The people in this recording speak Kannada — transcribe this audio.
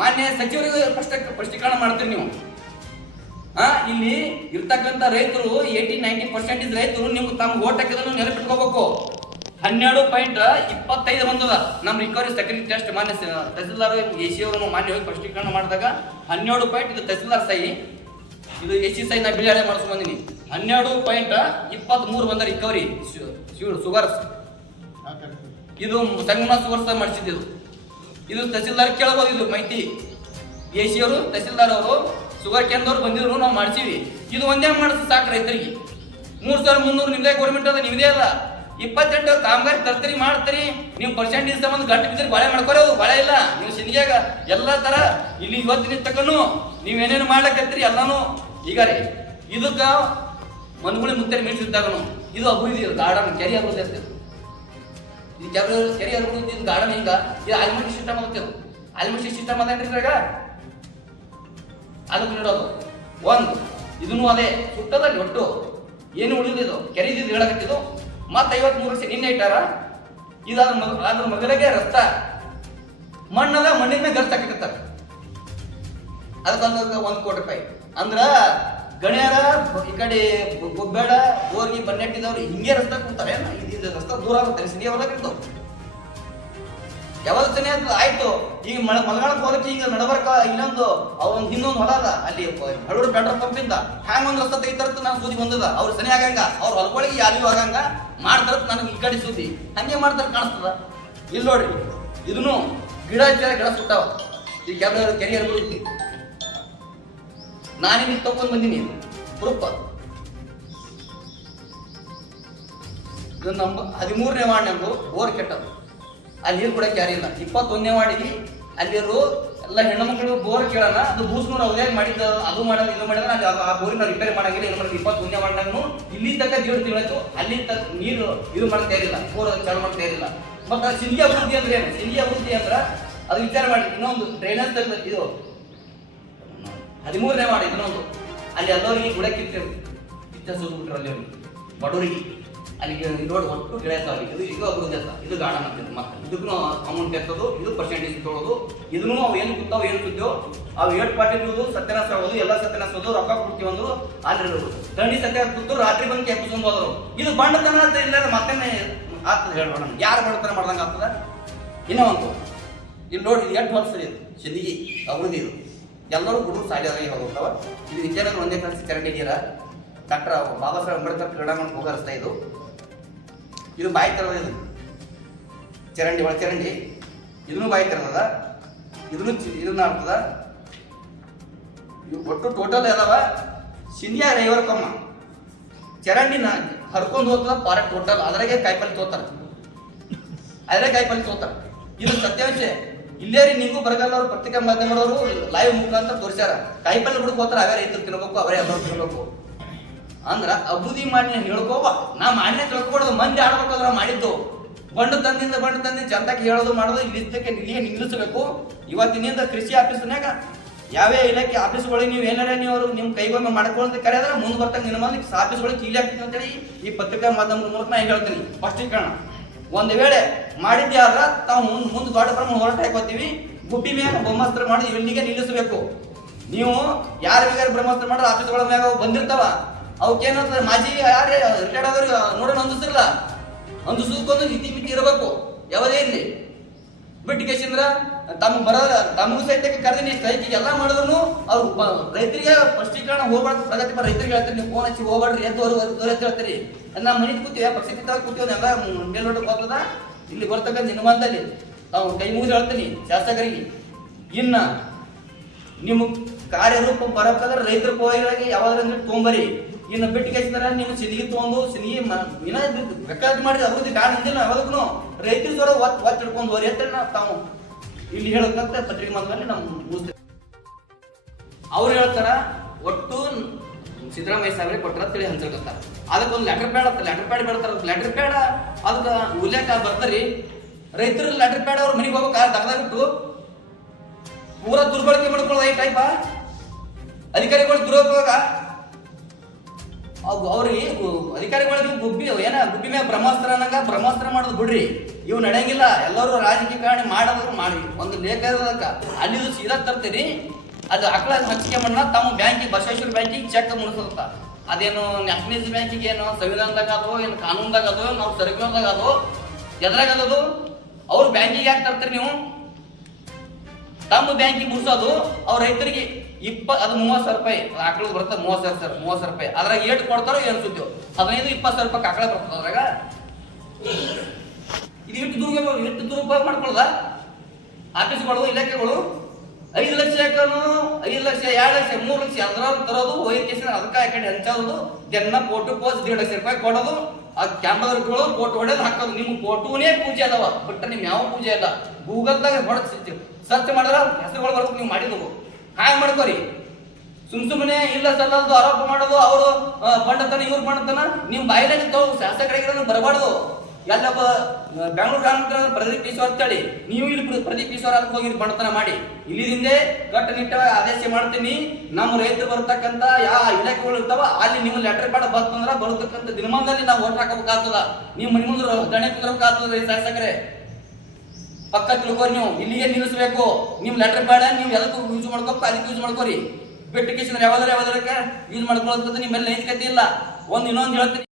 ಮಾನ್ಯ ಸಚಿವರಿಗೆ ಸ್ಪಷ್ಟೀಕರಣ ಮಾಡ್ತೀರಿ ನೀವು. ಇಲ್ಲಿ ಇರ್ತಕ್ಕಂಥ ರೈತರು 80-90% ರೈತರು ನಿಮ್ಗೆ ತಮ್ಮ ಓಟ್ ಹಾಕಿದನ್ನು ನೆನಪಿಟ್ಕೋಬೇಕು. 12.25 ಬಂದದ ನಮ್ಮ ರಿಕವರಿ ಸೆಕ್ಯೂರಿಟಿ ಟೆಸ್ಟ್ ಮಾನ್ಯ ತಹಸೀಲ್ದಾರ್ AC ಅವರು ಮಾನ್ಯವಾಗಿ ಸ್ಪಷ್ಟೀಕರಣ ಮಾಡಿದಾಗ 12 ಇದು ತಹಸೀಲ್ದಾರ್ ಸಹಿ, ಇದು AC ಸಹಿ ನಾ ಬಿಳಿಯಾಳೆ ಮಾಡಿಸ್ಕೊಂಡ್ ಬಂದಿನಿ. 12.23 ಬಂದ ರಿಕವರಿ ಶುಗರ್ಸ್, ಇದು ಸಂಗಮ ಶುಗರ್ಸ್ ಮಾಡಿಸಿದ್ದು. ಇದು ತಹಸೀಲ್ದಾರ್ ಕೇಳಬಹುದು, ಇದು ಮಾಹಿತಿ AC ಅವರು ತಹಸೀಲ್ದಾರ್ ಅವರು ಶುಗರ್ ಕೇಂದ್ರವ್ರು ಬಂದಿದ್ರು, ನಾವು ಮಾಡ್ತೀವಿ. ಇದು ಒಂದೇ ಮಾಡಿಸ್ ಸಾಕು ರೈತರಿಗೆ. 3,300 ನಿಮ್ದೇ ಗೌರ್ಮೆಂಟ್ ಅದ, ನಿಮ್ದೇ ಅಲ್ಲ. 28 ಕಾಮಗಾರಿ ತರ್ತೀರಿ ಮಾಡ್ತೀರಿ, ನೀವು ಪರ್ಸೆಂಟೇಜ್ ಸಂಬಂಧ ಗಂಟು ಬಿದ್ದರೆ ಬಾಳೆ ಮಾಡ್ಕೊರಿ, ಅದು ಬಾಳೆ ಇಲ್ಲ. ನೀವು ಸಿನಿಗ್ಯಾಗ ಎಲ್ಲ ತರ ಇಲ್ಲಿ ಇವತ್ತಿನ ತಕ್ಕನು ನೀವೇನೇನು ಮಾಡ್ಲಕತ್ತೀರಿ ಎಲ್ಲಾನು ಈಗ ರೀ. ಇದಕ್ಕ ಮನ್ಗುಳಿ ಮುತ್ತೇರಿ ಮೀಟಿದ್ದಾಗನು ಇದು ಅಭಿವೃದ್ಧಿ ಗಾರ್ಡನ್ ಕೆರೆ ಅಭಿವೃದ್ಧಿ ಆಗ್ತದೆ. ಇದು ಕೆರೆ ಅಭಿವೃದ್ಧಿ ಗಾರ್ಡನ್ ಈಗ ಇದು ಆಲ್ಮಿಟಿ ಸಿಸ್ಟಮ್ ಆಗುತ್ತೆ. ಆಲ್ಮಿಟಿ ಸಿಸ್ಟಮ್ ಅದೇನ್ರಿ ಇದ್ರಾಗ ಅದಕ್ಕೆ ನೀಡೋದು ಒಂದು ಇದನ್ನು ಅದೇ ಸುಟ್ಟದಲ್ಲಿ ಒಟ್ಟು ಏನು ಉಳಿದಿದ್ದು ಕೆರೆ ಇದ್ದಿದ್ದು ಹೇಳಕತ್ತಿದ್ದು. ಮತ್ತೆ 53 ವರ್ಷ ನಿನ್ನೆ ಇಟ್ಟಾರ. ಅದ್ರ ಮಗಲಿಗೆ ರಸ್ತ ಮಣ್ಣದ ಮಣ್ಣಿನ ಮೇಲೆ ಗರ್ತ್ ಹಾಕಕತ್ತಾರ. ಅದಕ್ಕೊಂದು 1 ಕೋಟಿ ರೂಪಾಯಿ ಅಂದ್ರ ಗಣ್ಯರ ಈ ಕಡೆ ಗುಬ್ಬೇಡ ಗೋರ್ಗಿ ಬನ್ನೆಟ್ಟಿದವ್ರು ಹಿಂಗೆ ರಸ್ತೆ ಕೂತಾರೆ. ಇದು ರಸ್ತೆ ದೂರ ಆಗುತ್ತೆ, ಸಿಡಿ ಹೊಲಕ್ಕಿರ್ತಾವ ಯಾವಾಗ ಸನಿ ಅಂತ ಆಯ್ತು. ಈಗ ಮಲಗಾಳ ಹೋಲಕ್ಕೆ ಈಗ ನಡಬರ್ಕ ಇನ್ನೊಂದು ಇನ್ನೊಂದು ಹೊಲ ಅದ ಅಲ್ಲಿ ಹಳೂರು ಪೆಟ್ರೋಲ್ ಪಂಪಿಂದ ಹ್ಯಾಂಗ ಒಂದು ರಸ್ತೆ ತೆಗಿತಾರತ್ತ ನಾನು ಸೂದಿ ಬಂದದ. ಅವ್ರು ಸನಿ ಆಗಂಗ ಅವ್ರ ಹೊಲಗಳಿಗೆ ಯಾರಿಗೂ ಆಗಂಗ ಮಾಡ್ತಾರತ್ ನನಗೆ ಈ ಕಡೆ ಸುದ್ದಿ ಹಂಗೆ ಮಾಡ್ತಾರ ಕಾಣಿಸ್ತದ. ಇಲ್ಲಿ ನೋಡ್ರಿ ಇದನ್ನು ಗಿಡ ಸುಟ್ಟಾವ. ಈ ಕೆರೆ ಅರ್ಬಿಡ್ತಿ ನಾನಿಲ್ಲಿ ತಗೊಂಡ್ ಬಂದಿನಿ ಪ್ರೂಫ್. ಇದು ನಮ್ಮ 13ನೇ ವಾರ್ಡ್ ನಮ್ದು ಬೋರ್ ಕೆಟ್ಟದು, ಅಲ್ಲಿ ನೀರು ಕೂಡ ಕ್ಯಾರಿ ಇಲ್ಲ. 21ನೇ ವಾರ್ಡಿಗೆ ಅಲ್ಲಿರು ಎಲ್ಲ ಹೆಣ್ಣು ಮಕ್ಕಳು ಬೋರ್ ಕೇಳೋಣ, ಅದು ಬೂಸ್ನೂರು ಅವ್ರೇ ಮಾಡಿದ್ದ, ಅದು ಮಾಡೋದು ಇದು ಮಾಡಿದ್ರೆ ಅಲ್ಲಿ ಆ ಬೋರಿನ ರಿಪೇರಿ ಮಾಡಂಗಿಲ್ಲ. ಏನು ಮಾಡಿದ್ರೆ 21ನೇ ವಾರ್ಡ್ನಾಗೂ ಇಲ್ಲಿ ತಕ್ಕ 1.5 ತಿಂಗಳಾಯ್ತು, ಅಲ್ಲಿ ತಕ್ಕ ನೀರು ಇದು ಮಾಡ್ತಾ ಇರಲಿಲ್ಲ, ಬೋರ್ ಚಾಲು ಮಾಡ್ತಾ ಇರಲಿಲ್ಲ. ಮತ್ತೆ ಸಿಂಧಿ ಅಭಿವೃದ್ಧಿ ಅಂದ್ರೆ ಏನು? ಸಿಂಧಿ ಅಭಿವೃದ್ಧಿ ಅಂದ್ರ ಅದು ವಿಚಾರ ಮಾಡಿ ಇನ್ನೊಂದು ಡ್ರೈನೇಜ್ ಇದು 13ನೇ ವಾರ್ಡ್ ಇದನ್ನೊಂದು ಅಲ್ಲಿ ಎಲ್ಲರಿಗೆ ಗುಡಕ್ಕಿತ್ತು ಕಿತ್ತೋಗ್ಬಿಟ್ರು ಅಲ್ಲಿ ಅವ್ರಿಗೆ ಬಡವರಿಗೆ ಅಲ್ಲಿ ರೋಡ್ ಒಟ್ಟು ಗಿಡ ಇರ್ತಾವೆ. ಇದು ಅಭಿವೃದ್ಧಿ ಅಂತ ಇದು ಗಾರ್ಡನ್ ಆಗ್ತದೆ. ಮತ್ತೆ ಇದಕ್ಕೂ ಅಮೌಂಟ್ ಎತ್ತೋದು, ಇದು ಪರ್ಸೆಂಟೇಜ್ ತೊಗೊಳೋದು, ಇದನ್ನು ಅವು ಏನು ಕೂತಾವ ಏನು ಕೂತೇವು ಅವು 8 ಪಾರ್ಟಿ ಇರುವುದು ಸತ್ಯನಾಶ ಆಗೋದು, ಎಲ್ಲ ಸತ್ಯನಾಶ ಹೋದು, ರೊಕ್ಕ ಕೊಡ್ತೀವಿ ಅಂದ್ರು ಅಲ್ಲಿ ದಂಡಿ ಸತ್ಯ ಕೂತು ರಾತ್ರಿ ಬಂದು ಕೆಪ್ಪಿಸ್ಕೊಂಡು ಹೋದ್ರು. ಇದು ಬಂಡತನ ಅಂತ ಇಲ್ಲ, ಮತ್ತೆ ಆಗ್ತದೆ ಹೇಳ್ಬೇಡ. ಯಾರು ಬಡತನ ಮಾಡ್ದಂಗೆ ಆಗ್ತದ? ಇನ್ನೂ ಒಂದು ಇಲ್ಲಿ ನೋಡಿ, ಇದು 8 ವರ್ಷ ಇದು ಸಿಂದಗಿ ಅಭಿವೃದ್ಧಿ. ಇದು ಎಲ್ಲರೂ ಹುಡುಗರು ಸಾಲಿಯಾಗಿ ಹೋಗ್ತಾವ. ಇದು ವಿದ್ಯಾನಗರ ಒಂದೇ ಕಲಿಸಿ ಚರಂಡಿ ನೀರ ಡಾಕ್ಟರ್ ಬಾಬಾ ಸಾಹೇಬ್ ಅಂಬೇಡ್ಕರ್ ಕ್ರೀಡಾಂಗಣ ಹೋಗೋ ರಸ್ತೆ ಇದು. ಇದು ಬಾಯಿ ತರದ, ಇದು ಚರಂಡಿ ಒಳ ಚರಂಡಿ, ಇದನ್ನು ಬಾಯಿ ತರದ, ಇದನ್ನ ಆಗ್ತದ. ಒಟ್ಟು ಟೋಟಲ್ ಅದಾವ ಸಿಂಧಿಯ 50 ಕಮ್ಮ ಚರಂಡಿನ ಹರ್ಕೊಂಡು ಹೋಗ್ತದ ಪಾರ ಟೋಟಲ್. ಅದ್ರಾಗೆ ಕಾಯಿಪಲ್ಲೆ ತೋತಾರ, ಇದು ಸತ್ಯಾಂಶ. ಇಲ್ಲೇ ರೀ ನೀವು ಬರಗಾಲ ಅವರು ಪತ್ರಿಕಾ ಮಾಧ್ಯಮದವರು ಲೈವ್ ಮುಖಾಂತರ ತೋರಿಸ್ಯಾರ. ಕಾಯಿಪಲ್ಲೆ ಬಿಡಕ್ ಹೋಗ್ತಾರ, ಅವರೇ ರೈತರು ತಿನ್ಬೇಕು, ಅವರೇ ಎಲ್ಲರೂ ತಿನ್ಬೇಕು ಅಂದ್ರ ಅಭಿವೃದ್ಧಿ ಮಾಡಿ ಹೇಳ್ಕೋವ. ನಾ ಮಾಡಿನ ತಿಳ್ಕೊಬಾರ್ದು, ಮಂದಿ ಆಡ್ಬೇಕಾದ್ರ ಮಾಡಿದ್ದು ಬಂಡು ತಂದಿಂದ ಚಂದಕ್ಕೆ ಹೇಳೋದು ಮಾಡೋದು ಇಲ್ಲಿದ್ದಕ್ಕೆ ಇಲ್ಲಿಗೆ ನಿಲ್ಲಿಸಬೇಕು. ಇವತ್ತಿನಿಂದ ಕೃಷಿ ಆಫೀಸ್ನಾಗ ಯಾವ್ಯಾವ ಇಲಾಖೆ ಆಫೀಸ್ಗಳಿಗೆ ನೀವು ಏನಾರ ನೀವು ನಿಮ್ಮ ಕೈಗೊಮ್ಮೆ ಮಾಡ್ಕೊಳ್ಳೋದು ಕರೆಯಾದ್ರೆ ಮುಂದೆ ಬರ್ತಾಗ ನಿಮ್ಮ ಆಫೀಸ್ಗಳಿಗೆ ಕೀಲಿ ಆಗ್ತೀನಿ ಅಂತೇಳಿ ಈ ಪತ್ರಿಕಾ ಮಾಧ್ಯಮದ ಮೂಲಕ ನಾ ಹೇಳ್ತೀನಿ. ಸ್ಪಷ್ಟೀಕರಣ ಒಂದು ವೇಳೆ ಮಾಡಿದ್ದೆ ಆದ್ರೆ ತಾವು ಮುಂದೆ ದೊಡ್ಡ ಪ್ರಮಾಣ ಹೋರಾಟ ಹಾಕೋತೀವಿ. ಗುಬ್ಬಿ ಮ್ಯಾಗ ಬ್ರಹ್ಮಾಸ್ತ್ರ ಮಾಡಿ ಇಲ್ಲಿಗೆ ನಿಲ್ಲಿಸಬೇಕು. ನೀವು ಯಾರ ಬೇಕಾದ್ರೆ ಬ್ರಹ್ಮಾಸ್ತ್ರ ಮಾಡ್ರೆ ಆಫೀಸ್ಗಳ ಮ್ಯಾಗ ಬಂದಿರ್ತಾವ, ಅವಕ್ಕೇನಂದ್ರೆ ಮಾಜಿ ಯಾರೇ ರಿಟೈರ್ಡ್ ಆದವ್ರಿಗೆ ನೋಡೋಣ ಅಂದಿಸಿರಲ್ಲ, ಅಂದಿಸೋದಕ್ಕೊಂದು ನೀತಿ ಮಿತಿ ಇರಬೇಕು. ಯಾವುದೇ ಇರಲಿ ಬಿಟ್ಟು ಕೇಸಿಂದ್ರ ತಮಗೂ ಸಹಿತಕ್ಕೆ ಕರೆದಿ ಸ್ಟ್ರೈಕಿಗೆ ಎಲ್ಲ ಮಾಡಿದ್ರು ಅವ್ರು ರೈತರಿಗೆ ಸ್ಪಷ್ಟೀಕರಣ ಹೋಗ್ಬಾರ್ದು. ಪ್ರಗತಿಪರ ರೈತರಿಗೆ ಹೇಳ್ತೀರಿ, ನೀವು ಫೋನ್ ಹಚ್ಚಿ ಹೋಗ್ಬಾರ್ರಿ, ಎದ್ದು ಅಂತ ಹೇಳ್ತೀರಿ. ನಾವು ಮನೆಗೆ ಕೂತೀವಿ, ಪಕ್ಷಾತೀತವಾಗಿ ಕೂತೀವಿ, ಎಲ್ಲ ಮೇಲ್ನೋಟಕ್ಕೆ ಹೋಗ್ತದ. ಇಲ್ಲಿ ಬರ್ತಕ್ಕಂಥ ನಿನ್ಮಂದಲ್ಲಿ ನಾವು ಕೈ ಮುಗಿದು ಹೇಳ್ತೀನಿ ಶಾಸಕರಿಗೆ, ಇನ್ನ ನಿಮ್ಮ ಕಾರ್ಯರೂಪ ಬರಬೇಕಾದ್ರೆ ರೈತರ ಪೋಯಿಗಳಿಗೆ ಯಾವಾದ್ರೂ ತೊಗೊಂಬರಿ. ಇನ್ನು ಬಿಟ್ಟು ಕೇಸಿದ್ರೆ ನೀವು ಸಿನಿಗಿ ತೊಗೊಂಡು ಸಿನಿಗಿ ಬೇಕಾದ್ ಮಾಡಿ ಅಭಿವೃದ್ಧಿ ಕಾರಣ ಅಂದಿಲ್ಲ. ಯಾವಾಗೂ ರೈತರ ಜೋರ ಒತ್ತು ಹಿಡ್ಕೊಂಡು ಹೋರಿ ಅಂತ ತಾವು ಇಲ್ಲಿ ಹೇಳಕ್ಕಂತ ಪತ್ರಿಕೆ ಮಾಧ್ಯಮದಲ್ಲಿ ನಾವು ಮುಗಿಸ್ತೇವೆ. ಅವ್ರು ಹೇಳ್ತಾರ ಒಟ್ಟು ಸಿದ್ದರಾಮಯ್ಯ ಸಾಹೇಬ್ರಿಗೆ ಕೊಟ್ಟರ ತಿಳಿ ಹಂಚಕತ್ತಾರ. ಅದಕ್ಕೊಂದು ಲೆಟರ್ ಪ್ಯಾಡ್ ಬೇಡ್ತಾರ. ಲೆಟರ್ ಪ್ಯಾಡ್ ಅದಕ್ಕೆ ಉಲ್ಲೇಖ ಬರ್ತಾರಿ. ರೈತರು ಲೆಟರ್ ಪ್ಯಾಡ್ ಅವ್ರ ಮನೆಗೆ ಹೋಗ್ಬೇಕು ತಗದಾಬಿಟ್ಟು ಪೂರಾ ದುರ್ಬಳಕೆ ಮಾಡ್ಕೊಳ್ಳೋದು ಈ ಟೈಪ ಅಧಿಕಾರಿಗಳು ದುರುಪಯೋಗ. ಅವ್ರಿಗೆ ಅಧಿಕಾರಿಗಳಿಗೆ ಗುಬ್ಬಿ ಗುಬ್ಬಿ ಮ್ಯಾಗ ಬ್ರಹ್ಮಾಸ್ತ್ರ ಅನ್ನಂಗ ಬ್ರಹ್ಮಾಸ್ತ್ರ ಮಾಡೋದು ಬಿಡ್ರಿ. ಇವು ನಡೆಯಂಗಿಲ್ಲ. ಎಲ್ಲರೂ ರಾಜಕೀಯ ಮಾಡೋದು ಮಾಡಿ ಒಂದು ಲೇಖ ಇರೋದಕ್ಕ ಅಲ್ಲಿ ಸೀದಾ ತರ್ತೀರಿ. ಅದು ಆಕಳ ಹಂಚಿಕೆ ಮಣ್ಣ ತಮ್ಮ ಬ್ಯಾಂಕಿಗೆ ಬಸವೇಶ್ವರ ಬ್ಯಾಂಕಿಗೆ ಚೆಕ್ ಮುಡಿಸುತ್ತ. ಅದೇನು ನ್ಯಾಷನಲೈಸ್ ಬ್ಯಾಂಕಿಗೆ ಏನು ಸಂವಿಧಾನದಾಗ ಅದೋ ಏನು ಕಾನೂನ್ದಾಗ ಅದೋ ನಾವು ಸರ್ಕಾರದಾಗ ಅದೋ ಎದ್ರಾಗ ಅದದು ಅವ್ರ ಬ್ಯಾಂಕಿಗೆ ಯಾಕೆ ತರ್ತೀರಿ ನೀವು? ತಮ್ಮ ಬ್ಯಾಂಕಿಗೆ ಮುಡ್ಸೋದು ಅವ್ರ ರೈತರಿಗೆ ಅದು 30,000 ರೂಪಾಯಿ ಆಕಳ ಬರ್ತದೆ. 30,000 ರೂಪಾಯಿ ಅದ್ರಾಗ ಏಟ್ ಕೊಡ್ತಾರೋ ಏನು ಸುದ್ದಿ 15-20,000 ರೂಪಾಯಿ ಆಕಳ ಬರ್ತದೆ. ಅದ್ರಾಗ ಇದು ಇಟ್ಟು ದುರುಪಯೋಗ ಮಾಡ್ಕೊಳ್ಳೋದ ಆಫೀಸ್ಗಳು ಇಲಾಖೆಗಳು 5 ಲಕ್ಷ 5 ಲಕ್ಷ 2 ಲಕ್ಷ 3 ಲಕ್ಷ ಅದ್ರ ತರೋದು ವೈದ್ಯಕೇಶ ಅದಕ್ಕೆ ಆ ಕಡೆ ಹಂಚೋದು ಜನ ಫೋಟೋ ಪೋಸ್ 1.5 ಲಕ್ಷ ರೂಪಾಯಿ ಕೊಡೋದು. ಆ ಕ್ಯಾಮ್ರಾ ಇಟ್ಕೊಳ್ಳೋದು ಫೋಟೋ ಹೊಡೆದು ಹಾಕೋದು. ನಿಮ್ಮ ಫೋಟೋನೇ ಪೂಜೆ ಅದಾವ ಬಟ್ ನಿಮ್ ಯಾವ ಪೂಜೆ ಅಲ್ಲ. ಗೂಗಲ್ದಾಗ ಹೊಡೆದು ಸರ್ಚ್ ಮಾಡಿದ್ರ ಹೆಸರುಗಳು ಬರ್ಬೇಕು. ನೀವು ಮಾಡಿದವು ಹಾಗೆ ಮಾಡ್ಕೋರಿ. ಸುಮ್ಮನೆ ಇಲ್ಲ ಸಲ್ಲದು ಆರೋಪ ಮಾಡೋದು. ಅವರು ಬಂಡತನ ಇವ್ರು ಬಂಡತನ ನಿಮ್ಮ ಬಾಯಿಲಾಗ ಶಾಸಕರಾಗಿರೋದು ಬರಬಾರ್ದು. ಎಲ್ಲೊಬ್ಬ ಬೆಂಗಳೂರು ಗ್ರಾಮೀಣ ಪ್ರದೀಪ್ ಈಶ್ವರ್ ಅಂತೇಳಿ ನೀವು ಇಲ್ಲಿ ಪ್ರದೀಪ್ ಈಶ್ವರ್ ಅದಕ್ಕೆ ಹೋಗಿ ಬಂಡತನ ಮಾಡಿ ಇಲ್ಲಿಂದೇ ಕಟ್ಟುನಿಟ್ಟಾಗಿ ಆದೇಶ ಮಾಡ್ತೀನಿ. ನಮ್ಮ ರೈತರು ಬರ್ತಕ್ಕಂಥ ಯಾವ ಇಲಾಖೆಗಳು ಇರ್ತಾವ ಅಲ್ಲಿ ನಿಮ್ಮ ಲೆಟರ್ ಪ್ಯಾಡ್ ಬಂತಂದ್ರ ಬರತಕ್ಕಂಥ ದಿನಮಾನದಲ್ಲಿ ನಾವು ಓಟ್ ಹಾಕಬೇಕಾಗ್ತದ. ನೀವು ಮನೆ ಮುಂದೆ ದಣೆ ಕುಂದ್ರಬೇಕಾಗ್ತದ. ಶಾಸಕರೇ ಪಕ್ಕ ತಿಳ್ಕೋರಿ. ನೀವು ಇಲ್ಲಿಗೆ ನಿಲ್ಲಿಸಬೇಕು. ನಿಮ್ ಲೆಟರ್ ಪ್ಯಾಡ್ ನೀವು ಎದಕ್ಕೆ ಯೂಸ್ ಮಾಡ್ಕೋಬೇಕು ಅದಕ್ಕೆ ಯೂಸ್ ಮಾಡ್ಕೋರಿ. ಬಿಟ್ಟು ಕೇಸಿಂದ್ರೆ ಯಾವ್ದಾರ ಯೂಸ್ ಮಾಡ್ಕೊಳ್ಳೋದು ನಿಮ್ಮ ಮೇಲೆ ನೈತಿಕತೆ ಇಲ್ಲ. ಇನ್ನೊಂದು ಹೇಳ್ತೀನಿ.